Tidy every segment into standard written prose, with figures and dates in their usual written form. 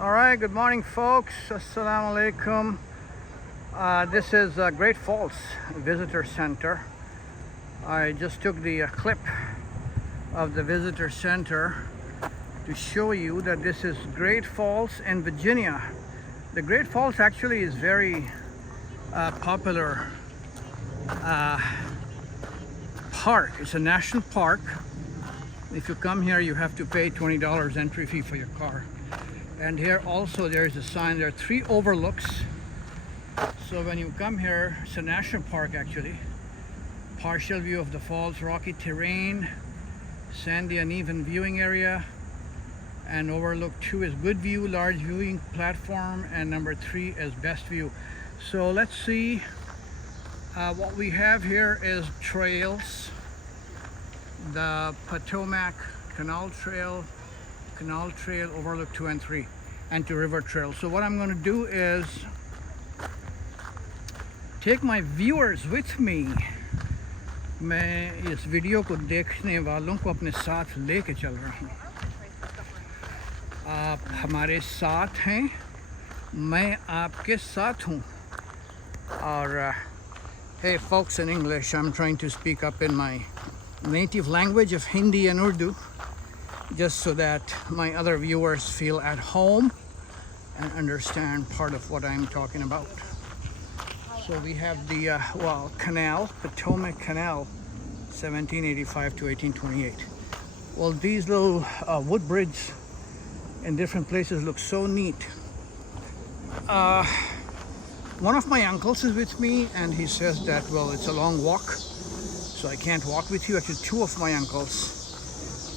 All right, good morning, folks. Assalamu alaikum. This is Great Falls Visitor Center. I just took the clip of the visitor center to show you that this is Great Falls in Virginia. The Great Falls actually is very popular park. It's a national park. If you come here, you have to pay $20 entry fee for your car. And here also there is a sign. There are 3 overlooks. So when you come here, it's a national park actually. Partial view of the falls, rocky terrain, sandy uneven viewing area, and overlook 2 is good view, large viewing platform, and number 3 is best view. So let's see. What we have here is trails. The Potomac Canal Trail, Overlook 2 and 3, and to River Trail. So what I'm going to do is take my viewers with me. मैं इस video को देखने वालों को अपने साथ लेके चल रहा हूँ. आप हमारे साथ हैं, मैं आपके साथ हूँ. और hey folks, in English I'm trying to speak up in my native language of Hindi and Urdu, just so that my other viewers feel at home and understand part of what I'm talking about. So we have the canal, Potomac Canal, 1785 to 1828. Well, these little wood bridges in different places look so neat. One of my uncles is with me, and he says that, well, it's a long walk, so I can't walk with you. Actually, 2 of my uncles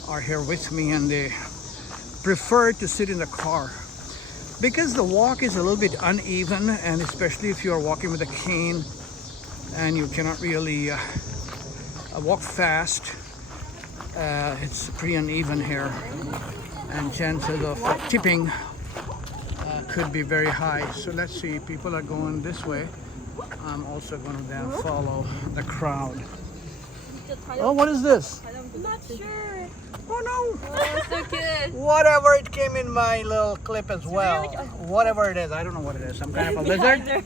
are here with me, and they prefer to sit in the car because the walk is a little bit uneven, and especially if you're walking with a cane and you cannot really walk fast. It's pretty uneven here, and chances of tipping could be very high. So let's see, people are going this way. I'm also going to then follow the crowd. Oh, what is this? I'm not sure. Oh no! Oh, so good. Whatever, it came in my little clip as well. Whatever it is, I don't know what it is. Some kind of a lizard?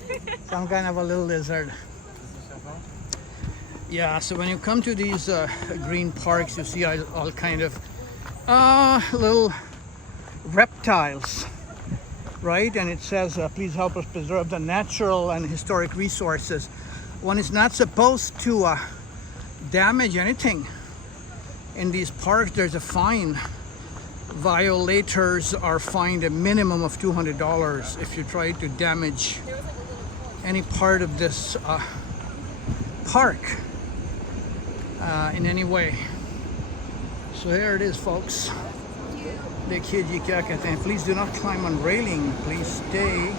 Some kind of a little lizard. Yeah, so when you come to these green parks, you see all kind of little reptiles, right? And it says, please help us preserve the natural and historic resources. One is not supposed to damage anything. In these parks, there's a fine. Violators are fined a minimum of $200 if you try to damage any part of this park in any way. So here it is, folks. देखिए जी क्या कहते हैं. Please do not climb on railing. Please stay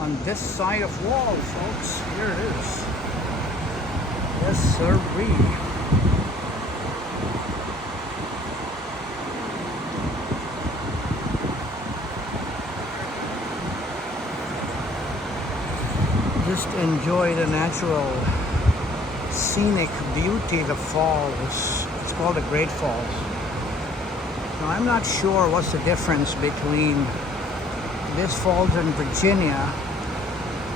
on this side of wall, folks. Here it is. Yes, sir. Just enjoy the natural scenic beauty of the falls. It's called the Great Falls. Now I'm not sure what's the difference between this falls in Virginia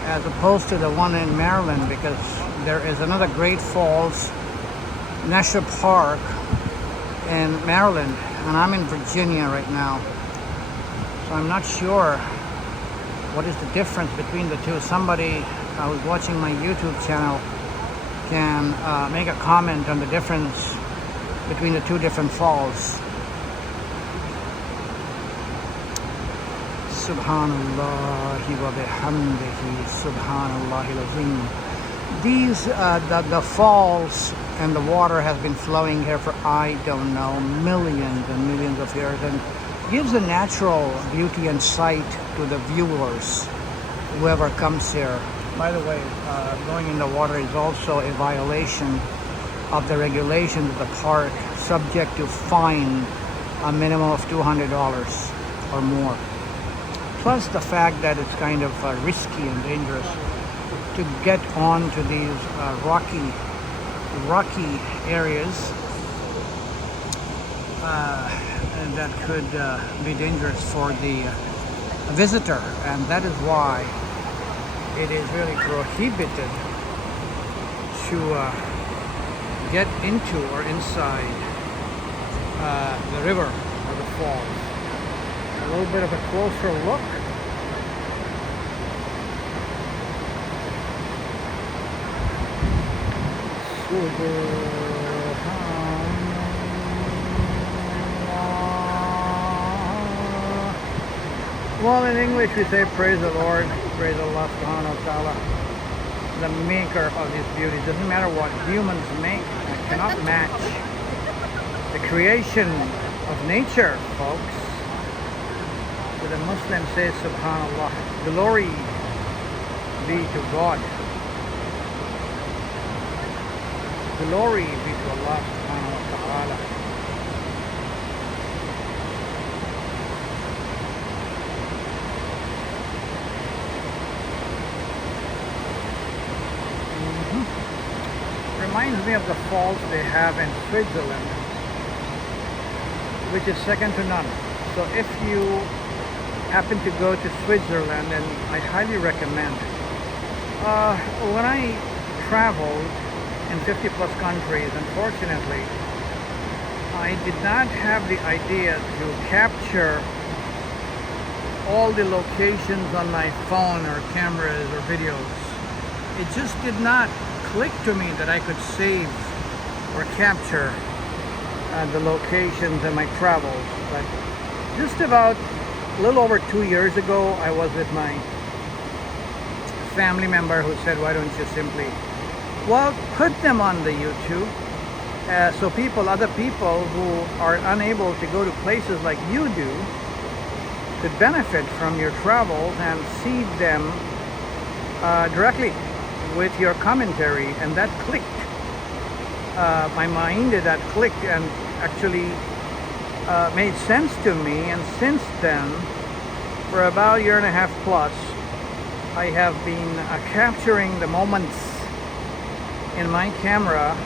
as opposed to the one in Maryland, because there is another Great Falls National Park in Maryland, and I'm in Virginia right now. So I'm not sure what is the difference between the two. Somebody who's watching my YouTube channel can make a comment on the difference between the 2 different falls. Subhanallah wa bihamdihi, subhanallah al-azim. These, the falls and the water has been flowing here for, I don't know, millions and millions of years, and gives a natural beauty and sight to the viewers, whoever comes here. By the way, going in the water is also a violation of the regulations of the park, subject to fine a minimum of $200 or more. Plus the fact that it's kind of risky and dangerous to get onto these rocky areas, and that could be dangerous for the visitor, and that is why it is really prohibited to get into or inside the river or the falls. A little bit of a closer look. Well, in English we say praise the Lord, praise Allah subhanahu wa ta'ala, the maker of these beauties. Doesn't matter what humans make, I cannot match the creation of nature, folks. So the Muslims say subhanallah, glory be to God. Glory be to Allah subhanahu wa ta'ala. Reminds me of the falls they have in Switzerland, which is second to none. So if you happen to go to Switzerland, and I highly recommend it. When I traveled in 50 plus countries, unfortunately, I did not have the idea to capture all the locations on my phone or cameras or videos. It just did not click to me that I could save or capture the locations in my travels. But just about a little over 2 years ago, I was with my family member who said, why don't you simply, well, put them on the YouTube so other people who are unable to go to places like you do could benefit from your travels and see them directly with your commentary. And that clicked my mind, that clicked and actually made sense to me. And since then, for about a year and a half plus, I have been capturing the moments in my camera,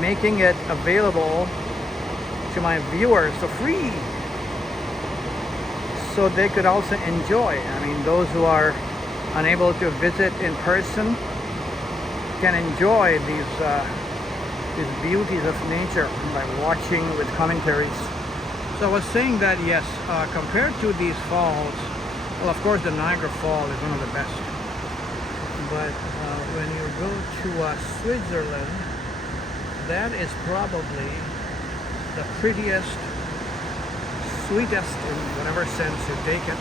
making it available to my viewers for free, so they could also enjoy. I mean, those who are unable to visit in person can enjoy these beauties of nature by watching with commentaries. So I was saying that yes, compared to these falls, well, of course the Niagara Fall is one of the best. But when you go to Switzerland, that is probably the prettiest, sweetest, in whatever sense you take it,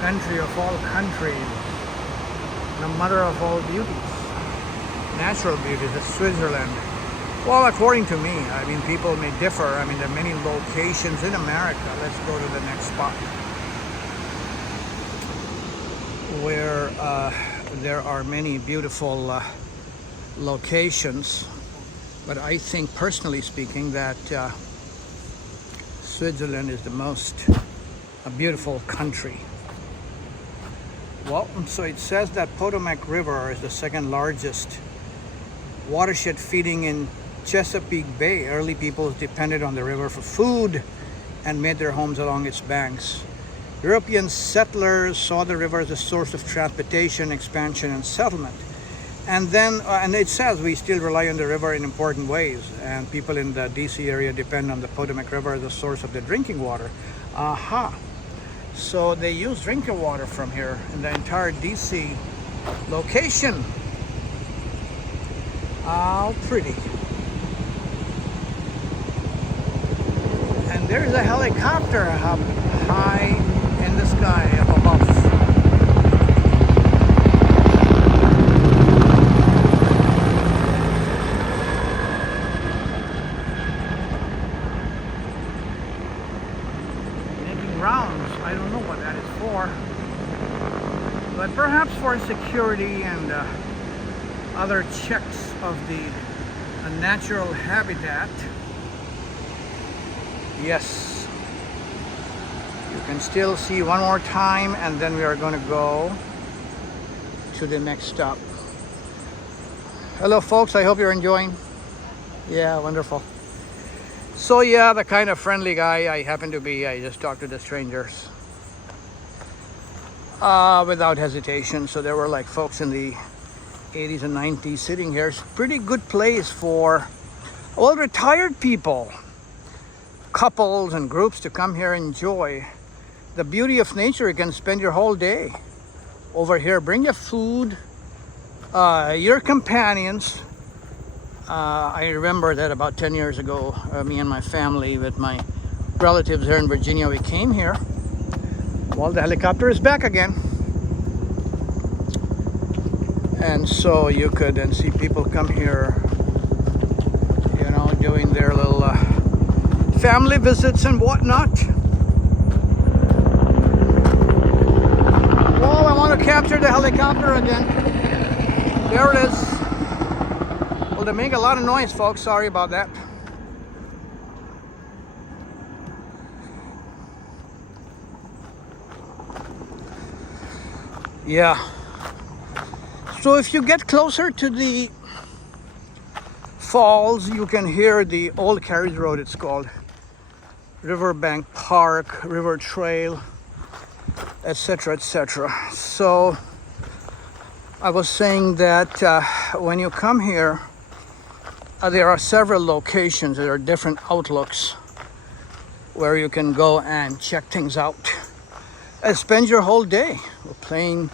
country of all countries, the mother of all beauties, natural beauties, is Switzerland. Well, according to me, I mean, people may differ. I mean, there are many locations in America. Let's go to the next spot where there are many beautiful locations. But I think, personally speaking, that Switzerland is the most beautiful country. Well, so it says that Potomac River is the second largest watershed feeding in Chesapeake Bay. Early peoples depended on the river for food and made their homes along its banks. European settlers saw the river as a source of transportation, expansion, and settlement. And then, and it says we still rely on the river in important ways, and people in the DC area depend on the Potomac River as a source of their drinking water. So they use drinking water from here in the entire DC location. How pretty. And there's a helicopter up high in the sky up above. Making rounds. I don't know what that is for. But perhaps for security and other checks of the natural habitat. Yes, you can still see one more time, and then we are going to go to the next stop. Hello folks, I hope you're enjoying. Yeah, wonderful. So yeah, the kind of friendly guy I happen to be, I just talk to the strangers. without hesitation. So there were like folks in the 80s and 90s sitting here. It's a pretty good place for all retired people, couples and groups to come here and enjoy the beauty of nature. You can spend your whole day over here. Bring your food, your companions. I remember that about 10 years ago, me and my family with my relatives here in Virginia, we came here. Well, the helicopter is back again. And so you could then see people come here, you know, doing their little family visits and whatnot. Oh, I want to capture the helicopter again. There it is. Well, they make a lot of noise, folks. Sorry about that. Yeah. So if you get closer to the falls, you can hear the old carriage road, it's called. Riverbank Park, River Trail, etc., etc. So I was saying that when you come here, there are several locations, there are different outlooks where you can go and check things out and spend your whole day playing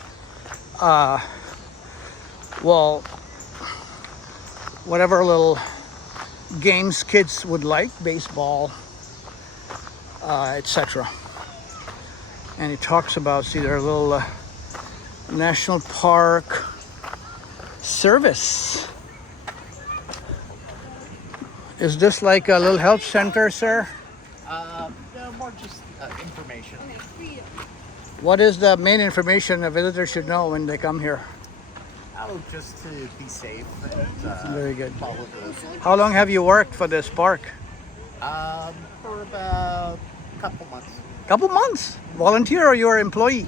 well, whatever little games kids would like, baseball, etc. And he talks about, see, their little national park service. Is this like a little health center, sir? No, more just information. What is the main information a visitor should know when they come here? Oh, just to be safe and Very good. follow the. How long have you worked for this park? For about a couple months. Couple months. Volunteer or you're an employee?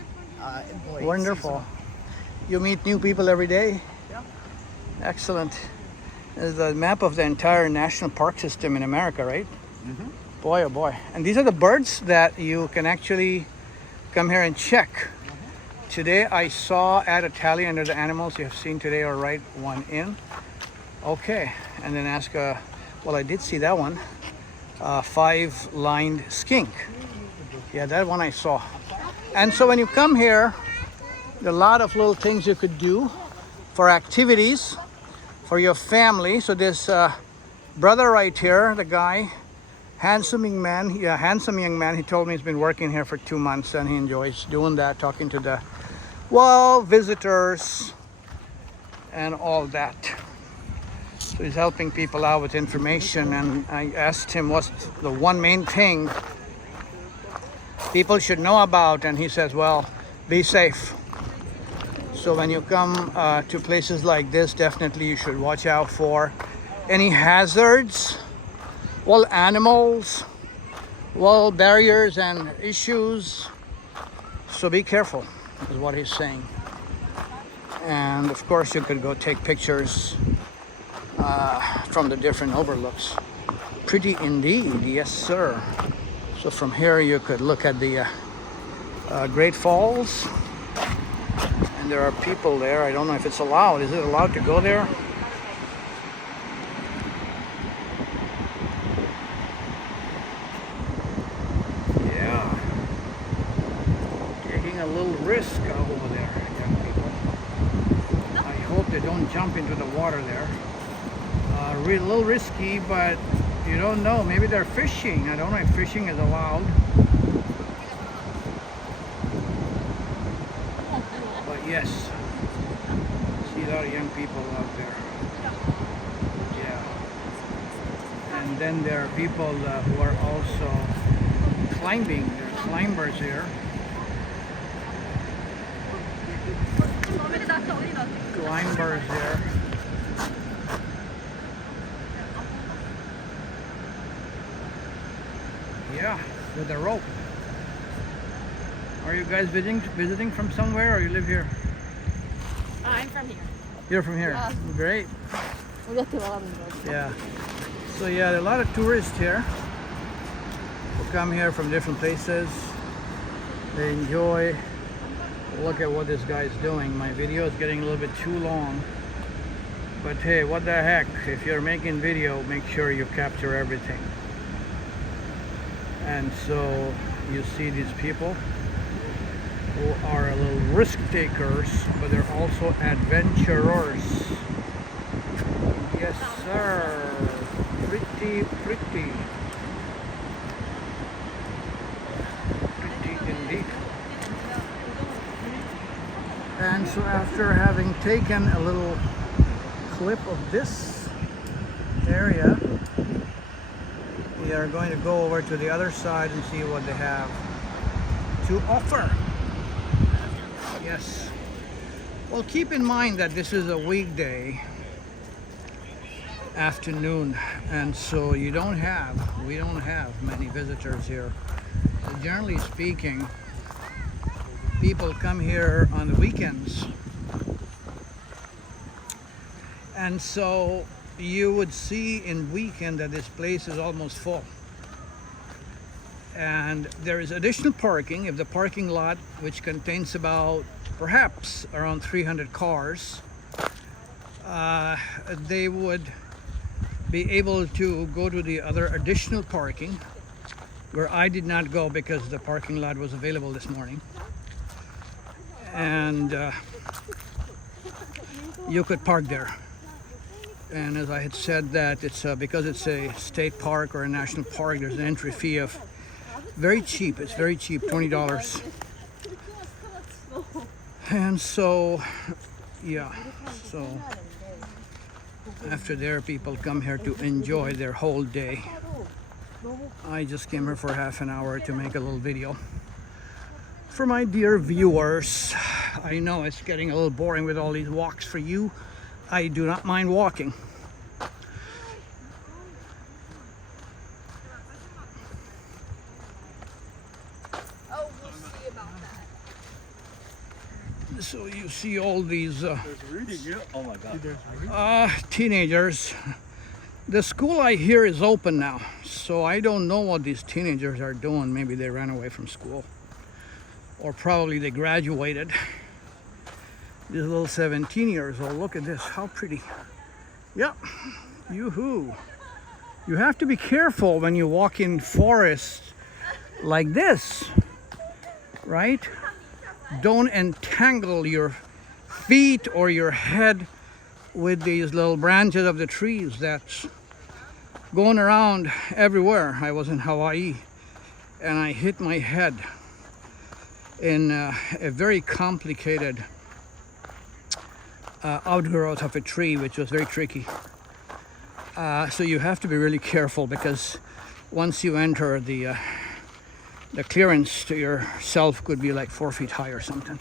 Employee. Wonderful. You meet new people every day? Yeah. Excellent. This is the map of the entire national park system in America, right? Mm-hmm. Boy, oh boy. And these are the birds that you can actually come here and check. Today I saw, add a tally under the animals you have seen today or write one in. Okay, and then ask, well, I did see that one. 5-lined skink. Yeah, that one I saw. And so when you come here, there are a lot of little things you could do for activities for your family. So this brother right here, the guy, handsome young man, he told me he's been working here for 2 months and he enjoys doing that, talking to the visitors and all that. So he's helping people out with information, and I asked him what's the one main thing people should know about, and he says, well, be safe. So when you come to places like this, definitely you should watch out for any hazards, animals, barriers and issues. So be careful, is what he's saying. And of course you could go take pictures from the different overlooks. Pretty indeed, yes sir. So from here you could look at the Great Falls, and there are people there. I don't know if it's allowed. Is it allowed to go there? Yeah, taking a little risk over there, young people. I hope they don't jump into the water there. A little risky, but you don't know. Maybe they're fishing. I don't know if fishing is allowed. But yes, see a lot of young people out there. Yeah. And then there are people who are also climbing. There are climbers here. Climbers there. Yeah, with a rope. Are you guys visiting from somewhere, or you live here? I'm from here. You're from here? Yeah. Great. 우리한테 말하는 거. Yeah. So yeah, there are a lot of tourists here who come here from different places. They enjoy Look at what this guy's doing. My video is getting a little bit too long. But hey, what the heck? If you're making video, make sure you capture everything. And so you see these people who are a little risk takers, but they're also adventurers. Yes, sir. Pretty, pretty. Pretty indeed. And so after having taken a little clip of this area, we are going to go over to the other side and see what they have to offer. Yes. Well, keep in mind that this is a weekday afternoon, and so we don't have many visitors here. Generally speaking, people come here on the weekends, and so you would see in weekend that this place is almost full. And there is additional parking. If the parking lot, which contains about perhaps around 300 cars, they would be able to go to the other additional parking, where I did not go because the parking lot was available this morning. And you could park there. And as I had said, that it's because it's a state park or a national park, there's an entry fee of very cheap. It's very cheap, $20. And so, yeah, so after there, people come here to enjoy their whole day. I just came here for half an hour to make a little video for my dear viewers. I know it's getting a little boring with all these walks for you. I do not mind walking. So you see all these Oh my God. teenagers. The school I hear is open now, so I don't know what these teenagers are doing. Maybe they ran away from school, or probably they graduated. These little 17 years old. Look at this, how pretty. Yep, yoo-hoo. You have to be careful when you walk in forests like this, right? Don't entangle your feet or your head with these little branches of the trees that's going around everywhere. I was in Hawaii and I hit my head in a very complicated outgrowth of a tree, which was very tricky. So you have to be really careful, because once you enter the clearance to yourself could be like 4 feet high or something.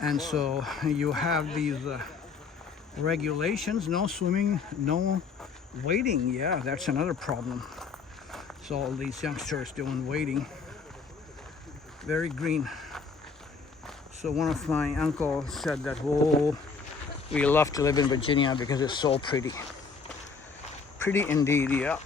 And so you have these regulations: no swimming, no wading. Yeah, that's another problem. So all these youngsters doing wading. Very green. So one of my uncles said that, whoa, we love to live in Virginia because it's so pretty. Pretty indeed, yeah.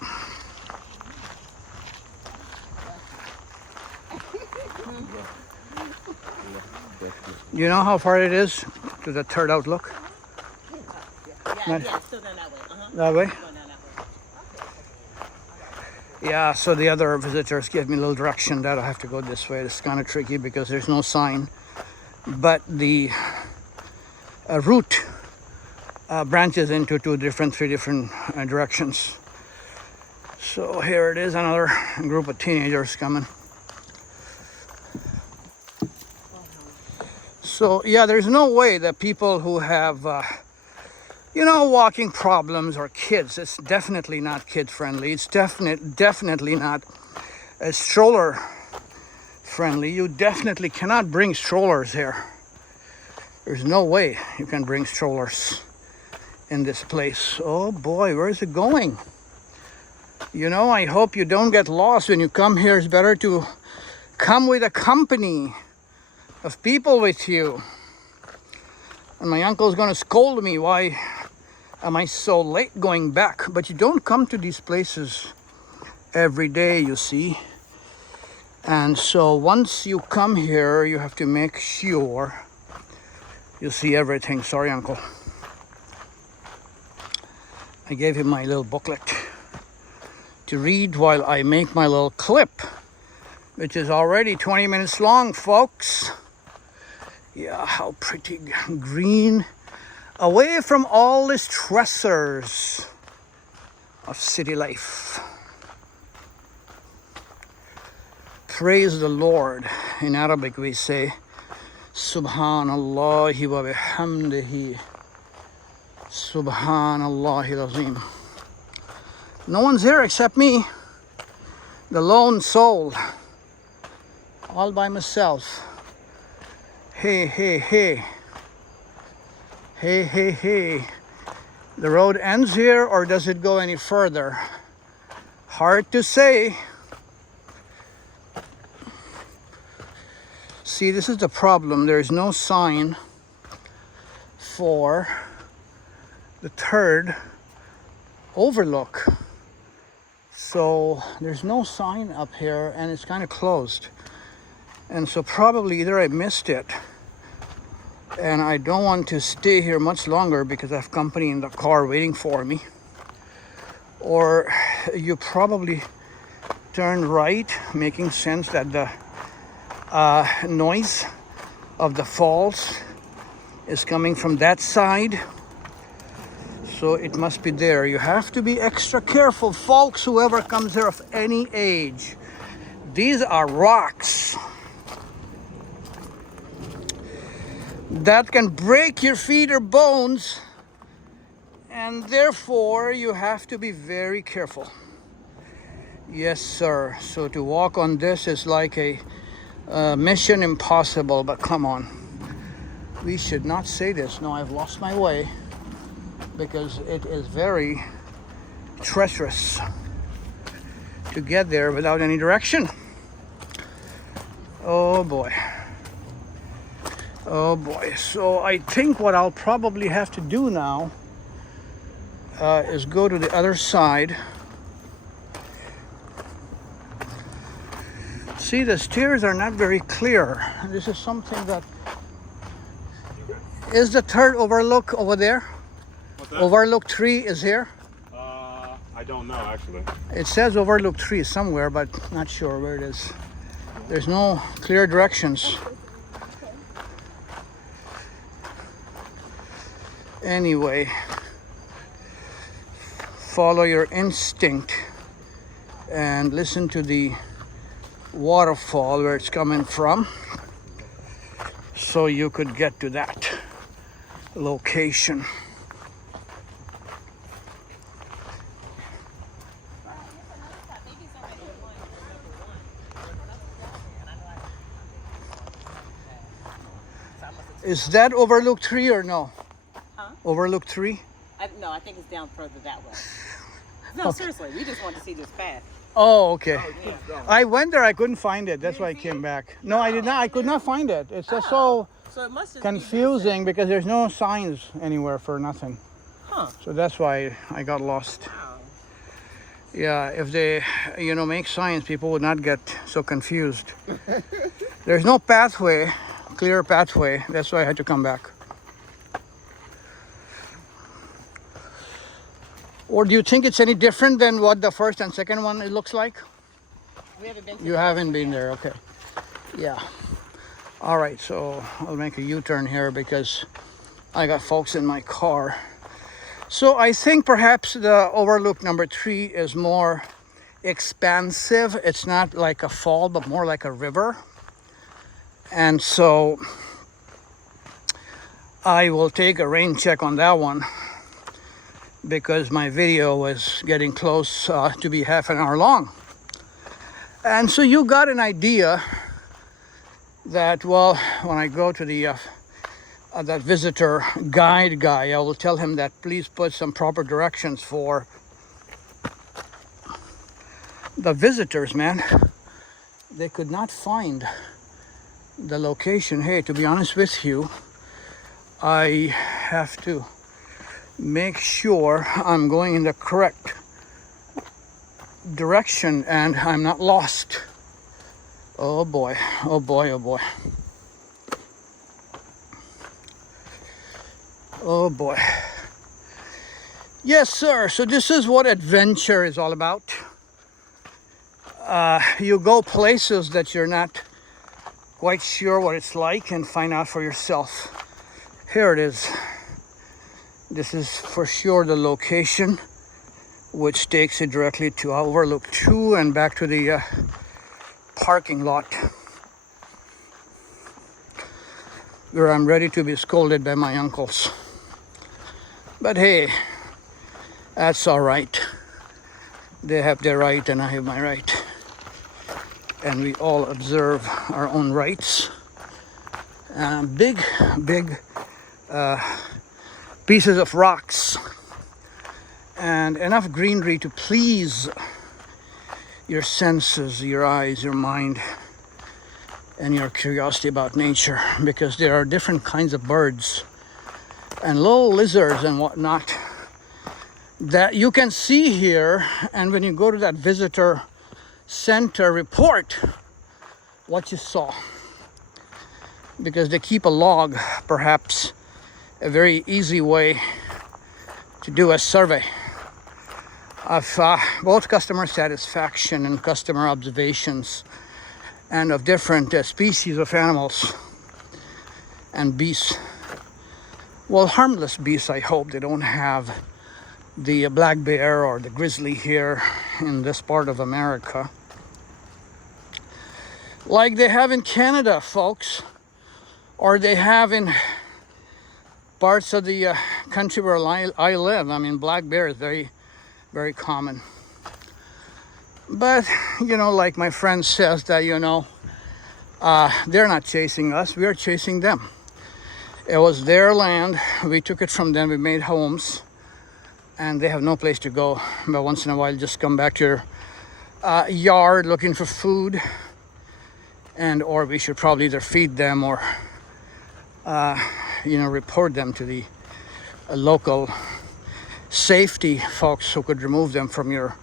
You know how far it is to the third outlook? Yeah, still down that way. That way? Going down that way. Yeah, so the other visitors gave me a little direction that I have to go this way. It's kind of tricky because there's no sign. But the route branches into three different directions. So here it is, another group of teenagers coming. So yeah, there's no way that people who have, walking problems or kids, it's definitely not kid friendly. It's definitely not a stroller friendly. You definitely cannot bring strollers here. There's no way you can bring strollers in this place. Oh boy, where is it going? I hope you don't get lost when you come here. It's better to come with a company of people with you. And my uncle's gonna scold me, why am I so late going back? But you don't come to these places every day, you see. And so once you come here, you have to make sure you see everything. Sorry, Uncle. I gave him my little booklet to read while I make my little clip, which is already 20 minutes long, folks. Yeah, how pretty green. Away from all the stressors of city life. Praise the Lord. In Arabic we say, Subhanallah wa bihamdihi. Subhanallah al-Azim. No one's here except me, the lone soul, all by myself. Hey, hey, hey. Hey, hey, hey. The road ends here, or does it go any further? Hard to say. See, this is the problem. There's no sign for the third overlook. So there's no sign up here, and it's kind of closed. And so probably either I missed it, and I don't want to stay here much longer because I have company in the car waiting for me, or you probably turn right, making sense that the noise of the falls is coming from that side. So it must be there. You have to be extra careful, folks, whoever comes here of any age. These are rocks that can break your feet or bones, and therefore you have to be very careful. Yes, sir. So to walk on this is like a mission impossible, but come on. We should not say this. No, I've lost my way, because it is very treacherous to get there without any direction. Oh boy. Oh boy. So I think what I'll probably have to do now is go to the other side. See, the stairs are not very clear. This is something that... Is the third overlook over there? Overlook 3 is here? I don't know, actually. It says Overlook 3 somewhere, but not sure where it is. There's no clear directions. Anyway, follow your instinct and listen to the waterfall where it's coming from, so you could get to that location. Is that Overlook 3 or no? Huh? Overlook 3? No, I think it's down further that way. No, seriously, we just want to see this path. Oh, okay. Yeah. I went there, I couldn't find it. That's why I came back. No, I did not. I could not find it. It's just so So it must just confusing because there's no signs anywhere for nothing. Huh. So that's why I got lost. Wow. Yeah, if they, make signs, people would not get so confused. There's no pathway, clear pathway. That's why I had to come back. Or do you think it's any different than what the first and second one it looks like? We haven't been to You haven't been there, okay. Yeah. All right, so I'll make a U-turn here because I got folks in my car. So I think perhaps the Overlook number 3 is more expansive. It's not like a fall, but more like a river. And so I will take a rain check on that one, because my video was getting close to be half an hour long. And so you got an idea that, well, when I go to the that visitor guide guy, I will tell him that please put some proper directions for the visitors, man. They could not find the location. Hey, to be honest with you, I have to make sure I'm going in the correct direction and I'm not lost. Oh boy, oh boy, oh boy. Oh boy. Yes, sir. So this is what adventure is all about. You go places that you're not quite sure what it's like and find out for yourself. Here it is. This is for sure the location, which takes it directly to Overlook 2 and back to the parking lot, where I'm ready to be scolded by my uncles. But hey, that's all right. They have their right and I have my right. And we all observe our own rights. Big pieces of rocks and enough greenery to please your senses, your eyes, your mind, and your curiosity about nature, because there are different kinds of birds and little lizards and whatnot that you can see here. And when you go to that visitor center, report what you saw, because they keep a log, perhaps a very easy way to do a survey of both customer satisfaction and customer observations, and of different species of animals and beasts. Well, harmless beasts, I hope. They don't have the black bear or the grizzly here in this part of America, like they have in Canada, folks, or they have in parts of the country where I live. I mean, black bear is very, very common. But, you know, like my friend says that, you know, they're not chasing us, we are chasing them. It was their land, we took it from them, we made homes, and they have no place to go. But once in a while, just come back to your yard looking for food, and or we should probably either feed them or you know, report them to the local safety folks who could remove them from your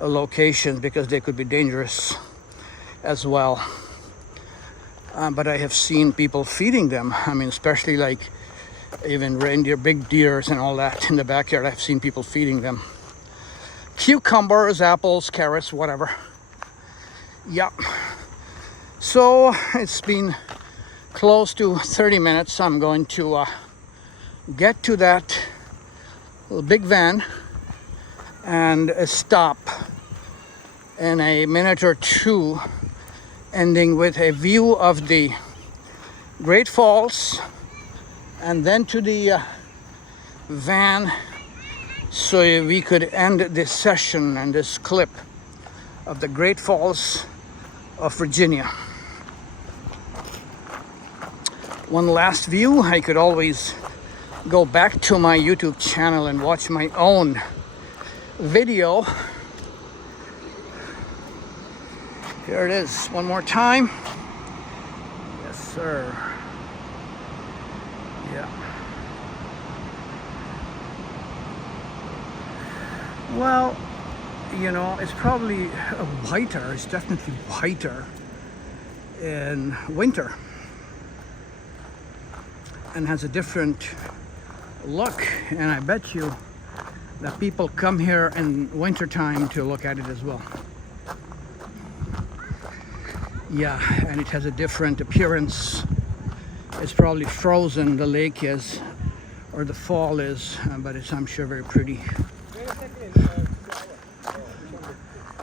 locations, because they could be dangerous as well. But I have seen people feeding them. I mean, especially like even reindeer, big deers and all that in the backyard. I've seen people feeding them cucumbers, apples, carrots, whatever. Yep. So it's been close to 30 minutes. I'm going to get to that little big van and stop in a minute or two, ending with a view of the Great Falls, and then to the van, so we could end this session and this clip of the Great Falls of Virginia. One last view. I could always go back to my YouTube channel and watch my own video. Here it is one more time. Yes, sir. Yeah. Well, you know, it's probably whiter. It's definitely whiter in winter, and has a different look. And I bet you that people come here in wintertime to look at it as well. Yeah, and it has a different appearance. It's probably frozen, the lake is, or the fall is, but it's, I'm sure, very pretty.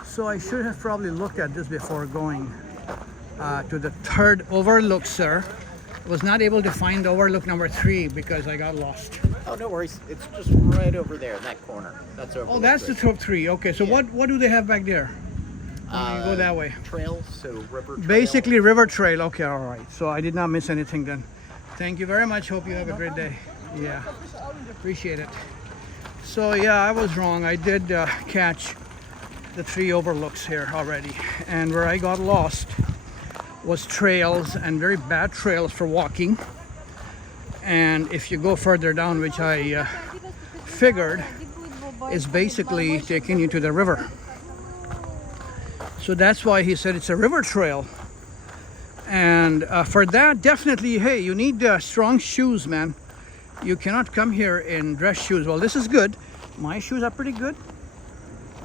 So I should have probably looked at this before going to the third overlook, sir. Was not able to find overlook number 3 because I got lost. Oh, no worries. It's just right over there in that corner. That's over. Oh, that's the top 3. Okay, so Yeah. what do they have back there? You go that way. Trails, so river trail. Basically river trail. Okay, all right. So I did not miss anything then. Thank you very much. Hope you have a great day. Yeah, appreciate it. So yeah, I was wrong. I did catch the 3 overlooks here already, and where I got lost was trails, and very bad trails for walking. And if you go further down, which I figured is basically taking you to the river. So that's why he said it's a river trail. And for that, definitely, hey, you need strong shoes, man. You cannot come here in dress shoes. Well, this is good. My shoes are pretty good.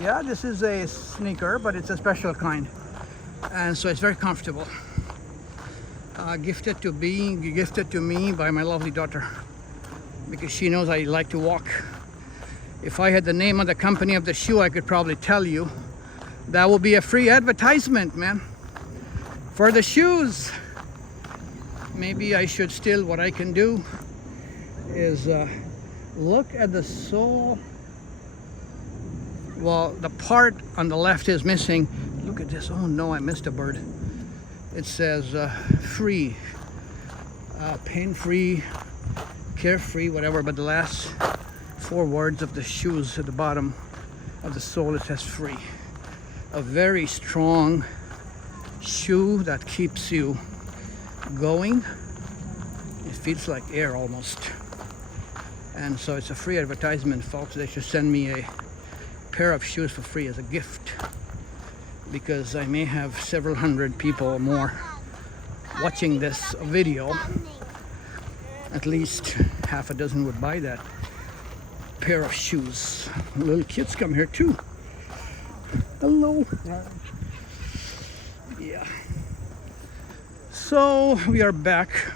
Yeah, this is a sneaker, but it's a special kind. And so it's very comfortable. Gifted to me by my lovely daughter, because she knows I like to walk. If I had the name of the company of the shoe, I could probably tell you. That will be a free advertisement, man, for the shoes. Maybe I should still, what I can do is look at the sole. Well, the part on the left is missing. Look at this. Oh no, I missed a bird. It says free, pain-free, carefree, whatever, but the last 4 words of the shoes at the bottom of the sole, it says free. A very strong shoe that keeps you going. It feels like air almost. And so it's a free advertisement, folks. They should send me a pair of shoes for free as a gift, because I may have several hundred people or more watching this video. At least half a dozen would buy that pair of shoes. Little kids come here too. Hello. Yeah. So we are back.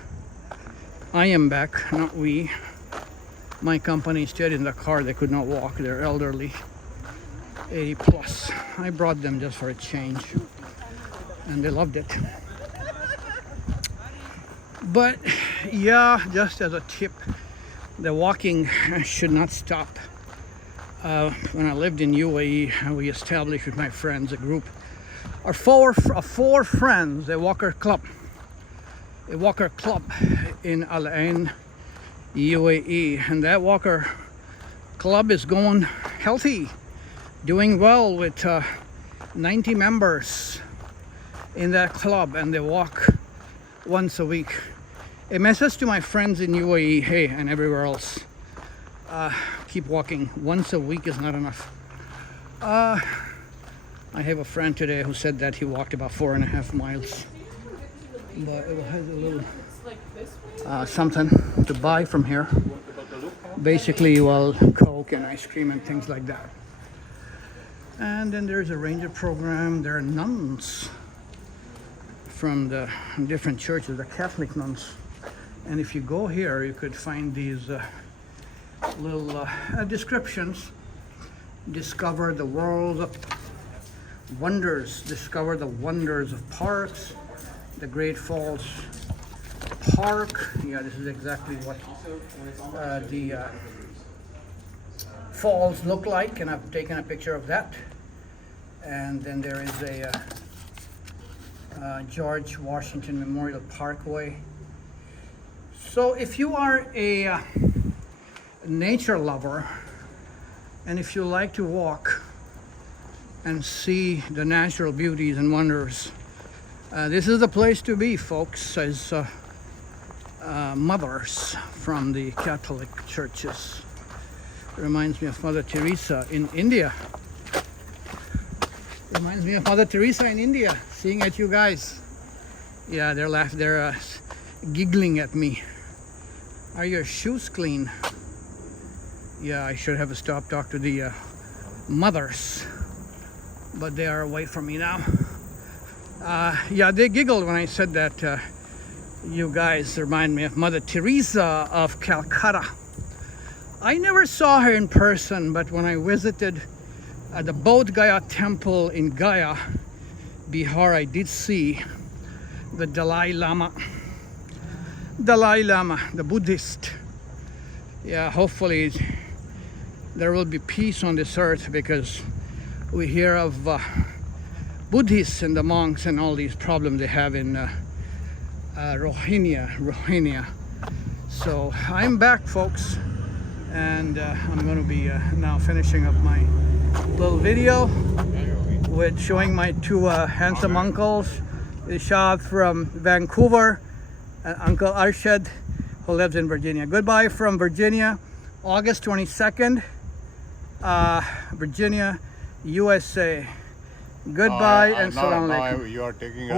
I am back, not we. My company stayed in the car. They could not walk. They're elderly, 80 plus. I brought them just for a change, and they loved it. But yeah, just as a tip, the walking should not stop. When I lived in UAE, we established with my friends a group of four friends, a walker club in Al Ain, UAE, and that walker club is going healthy, doing well with 90 members in that club, and they walk once a week. A message to my friends in UAE, hey, and everywhere else, keep walking. Once a week is not enough. I have a friend today who said that he walked about 4.5 miles, but it has a little something to buy from here. Basically, well, Coke and ice cream and things like that. And then there's a ranger program. There are nuns from the different churches, the Catholic nuns. And if you go here, you could find these little descriptions. Discover the world of wonders. Discover the wonders of parks. The Great Falls Park. Yeah, this is exactly what the falls look like, and I've taken a picture of that. And then there is a George Washington Memorial Parkway. So if you are a nature lover, and if you like to walk and see the natural beauties and wonders, this is the place to be, folks, says mothers from the Catholic churches. Reminds me of Mother Teresa in India. Reminds me of Mother Teresa in India, seeing at you guys. Yeah, they're giggling at me. Are your shoes clean? Yeah, I should have stopped, talk to the mothers, but they are away from me now. Yeah, they giggled when I said that. You guys remind me of Mother Teresa of Calcutta. I never saw her in person, but when I visited the Bodh Gaya temple in Gaya, Bihar, I did see the Dalai Lama, the Buddhist. Yeah, hopefully there will be peace on this earth, because we hear of Buddhists and the monks and all these problems they have in Rohingya. So I'm back, folks, and I'm going to be now finishing up my little video with showing my two handsome uncles, Ishad from Vancouver and Uncle Arshad who lives in Virginia. Goodbye from Virginia, August 22nd, Virginia, USA. Goodbye and salam alaikum. You are taking us.